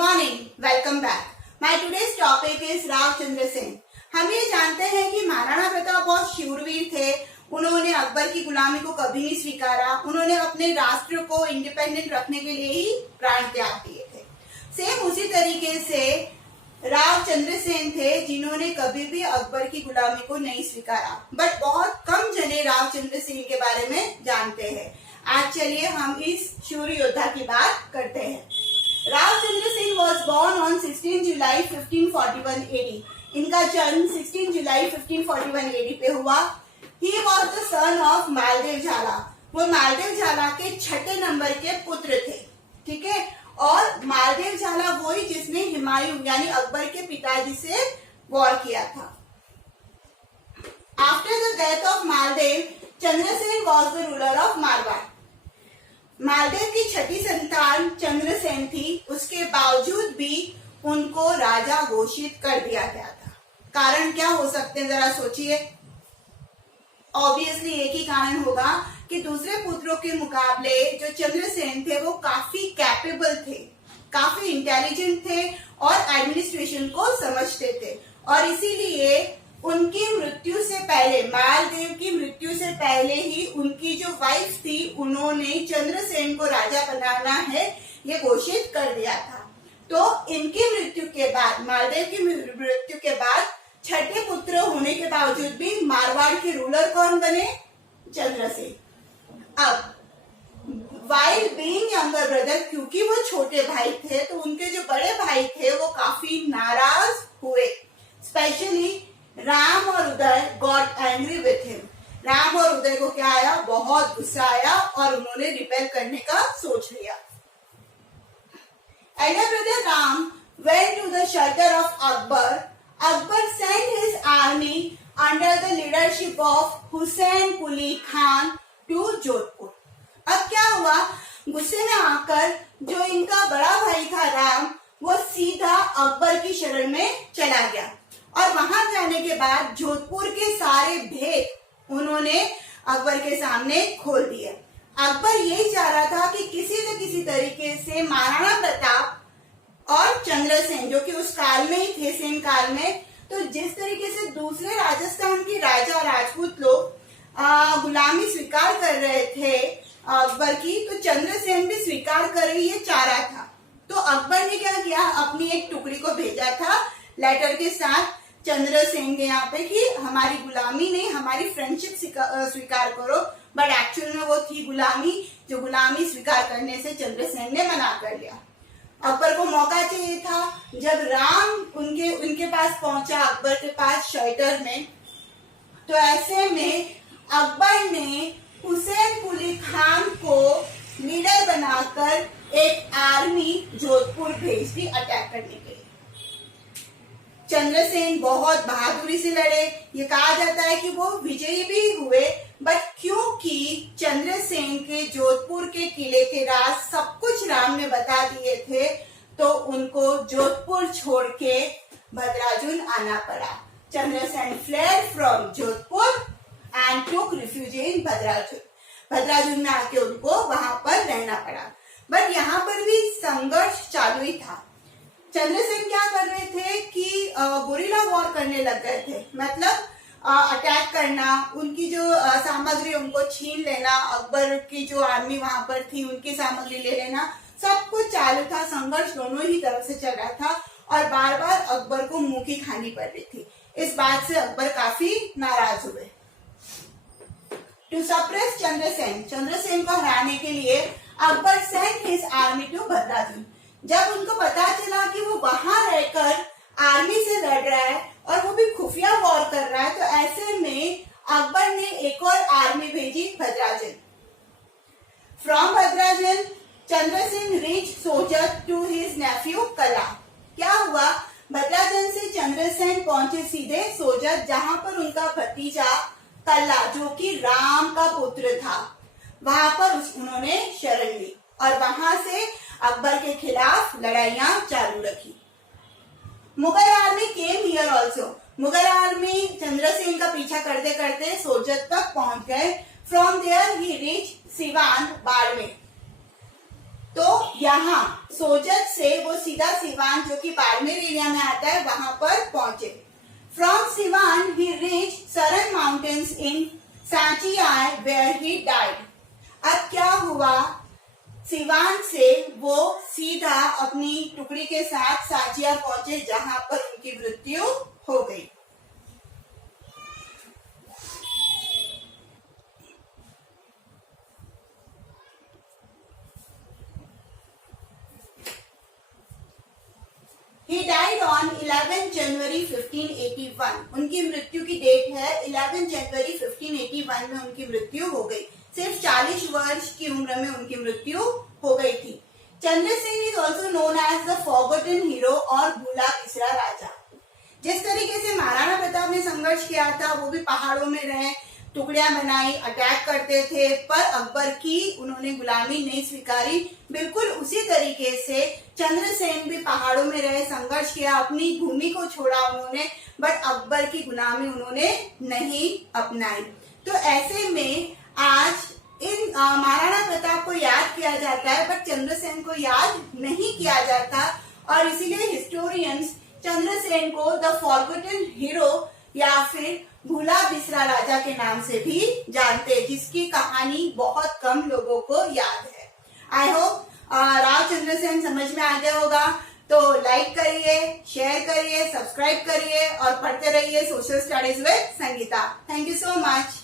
Morning, welcome back. My today's topic is Rao Chandra Sen. हम ये जानते हैं कि महाराणा प्रताप बहुत शूरवीर थे। उन्होंने अकबर की गुलामी को कभी नहीं स्वीकारा। उन्होंने अपने राष्ट्र को इंडिपेंडेंट रखने के लिए ही प्राण त्याग दिए थे। सेम उसी तरीके से राव चंद्र सेन थे जिन्होंने कभी भी अकबर की गुलामी को नहीं स्वीकारा। बट बहुत कम जने राव चंद्र सेन के बारे में जानते हैं। आज चलिए हम इस शूर योद्धा की बात करते हैं। Rao Chandra Sen was born on 16 July 1541 AD। इनका जन्म 16 जुलाई 1541 AD पे हुआ। He was the son of Maldev झाला। वो मालदेव झाला के छठे नंबर के पुत्र थे, ठीक है। और मालदेव झाला वही जिसने हुमायूं यानी अकबर के पिताजी से वॉर किया था। After the death of Maldev, Chandrasen was the ruler of Marwar. Maldev की छठी संतान चंद्रसेन थी। उसके बावजूद भी उनको राजा घोषित कर दिया गया था। कारण क्या हो सकते हैं, जरा सोचिए। ऑब्वियसली एक ही कारण होगा कि दूसरे पुत्रों के मुकाबले जो चंद्रसेन थे वो काफी कैपेबल थे, काफी इंटेलिजेंट थे और एडमिनिस्ट्रेशन को समझते थे। और इसीलिए उनकी मृत्यु से पहले, मालदेव की मृत्यु से पहले ही उनकी जो वाइफ थी उन्होंने चंद्रसेन को राजा बनाना है ये घोषित कर दिया था। तो इनकी मृत्यु के बाद, मालदेव की मृत्यु के बाद छठे पुत्र होने के बावजूद भी मारवाड़ के रूलर कौन बने? चंद्रसेन। अब वाइल बीइंग यंगर ब्रदर, क्योंकि वो छोटे भाई थे तो उनके जो बड़े भाई थे वो काफी नाराज हुए। स्पेशली राम और Uday got angry with him. Ram और उदय को क्या आया? बहुत गुस्सा आया और उन्होंने रिपेल करने का सोच लिया। Elder brother Ram went to the shelter of Akbar. Akbar sent his army under the leadership of Hussain Quli Khan to Jodhpur. अब क्या हुआ? गुस्से में आकर जो इनका बड़ा भाई था राम, वो सीधा अकबर की शरण में चला गया। और वहां जाने के बाद जोधपुर के सारे भेद उन्होंने अकबर के सामने खोल दिए। अकबर यही चाह रहा था कि किसी न किसी तरीके से महाराणा प्रताप और चंद्रसेन, जो कि उस काल में ही थे, सेन काल में, तो जिस तरीके से दूसरे राजस्थान के राजा राजपूत लोग गुलामी स्वीकार कर रहे थे अकबर की, तो चंद्रसेन भी स्वीकार करे ये चाह रहा था। तो अकबर ने क्या किया? अपनी एक टुकड़ी को भेजा था लेटर के साथ चंद्रसेन के यहाँ पे कि हमारी गुलामी नहीं, हमारी फ्रेंडशिप स्वीकार करो। बट एक्चुअल में वो थी गुलामी, जो गुलामी स्वीकार करने से चंद्रसेन ने मना कर लिया। अकबर को मौका चाहिए था। जब राम उनके पास पहुंचा, अकबर के पास शेल्टर में, तो ऐसे में अकबर ने हुसैन कुली खान को लीडर बनाकर एक आर्मी जोधपुर भेज दी अटैक करने के लिए। चंद्रसेन बहुत बहादुरी से लड़े। ये कहा जाता है कि वो विजयी भी हुए, बट क्योंकि चंद्रसेन के जोधपुर के किले के राज सब कुछ राम ने बता दिए थे, तो उनको जोधपुर छोड़ के भद्राजुन आना पड़ा। Chandrasen fled from Jodhpur and took refuge in Bhadrajun. Bhadrajun में आके उनको वहां पर रहना पड़ा। बट यहाँ पर भी संघर्ष चालू ही था। चंद्रसेन क्या कर रहे थे कि गुरिल्ला वॉर करने लग गए थे, मतलब अटैक करना, उनकी जो सामग्री उनको छीन लेना, अकबर की जो आर्मी वहां पर थी उनकी सामग्री ले लेना, सब कुछ चालू था। संघर्ष दोनों ही तरफ से चल रहा था और बार बार अकबर को मुंह की खानी पड़ रही थी। इस बात से अकबर काफी नाराज हुए। टू सप्रेस चंद्रसेन, चंद्रसेन को हराने के लिए Akbar sent his army to Bhadrajun. जब उनको पता चला कि वो वहां रहकर आर्मी से लड़ रहा है और वो भी खुफिया वॉर कर रहा है, तो ऐसे में अकबर ने एक और आर्मी भेजी Bhadrajun. From Bhadrajun Chandrasen reach Sojat to his nephew Kala. क्या हुआ? भद्राजुन से चंद्रसेन पहुंचे सीधे सोजत, जहां पर उनका भतीजा कला, जो कि राम का पुत्र था, वहां पर उन्होंने शरण ली और वहां से अकबर के खिलाफ लड़ाइयां चालू रखी। Mughal army came here also. Mughal army Chandrasen का पीछा करते करते सोजत तक पहुंच गए। From there he reach Siwan Barmer. तो यहाँ सोजत से वो सीधा सिवान जो कि बाड़मेर एरिया में आता है वहां पर पहुंचे। From Siwan he reach Saran mountains in Sanchiyay where he died. अब क्या हुआ, सिवान से वो सीधा अपनी टुकड़ी के साथ सांचिया पहुंचे जहां पर उनकी मृत्यु हो गई। He died on 11 जनवरी 1581। उनकी मृत्यु की डेट है 11 जनवरी 1581 में उनकी मृत्यु हो गई। सिर्फ 40 वर्ष की उम्र में उनकी मृत्यु हो गई थी। Chandrasen is also known as the forgotten hero और भूला बिसरा राजा। जिस तरीके से महाराणा प्रताप ने संघर्ष किया था, वो भी पहाड़ों में रहे, टुकड़ियां बनाई, अटैक करते थे, पर अकबर की उन्होंने गुलामी नहीं स्वीकारी। बिल्कुल उसी तरीके से चंद्रसेन भी पहाड़ों में रहे, संघर्ष किया, अपनी भूमि को छोड़ा उन्होंने, बट अकबर की गुलामी उन्होंने नहीं अपनाई। तो ऐसे में आज इन महाराणा प्रताप को याद किया जाता है, बट चंद्रसेन को याद नहीं किया जाता, और इसीलिए हिस्टोरियंस चंद्रसेन को द फॉरगॉटन हीरो या फिर भूला बिसरा राजा के नाम से भी जानते हैं, जिसकी कहानी बहुत कम लोगों को याद है। आई होप राव चंद्रसेन समझ में आ गया होगा। तो लाइक करिए, शेयर करिए, सब्सक्राइब करिए और पढ़ते रहिए social studies with Sangeeta. Thank you so much.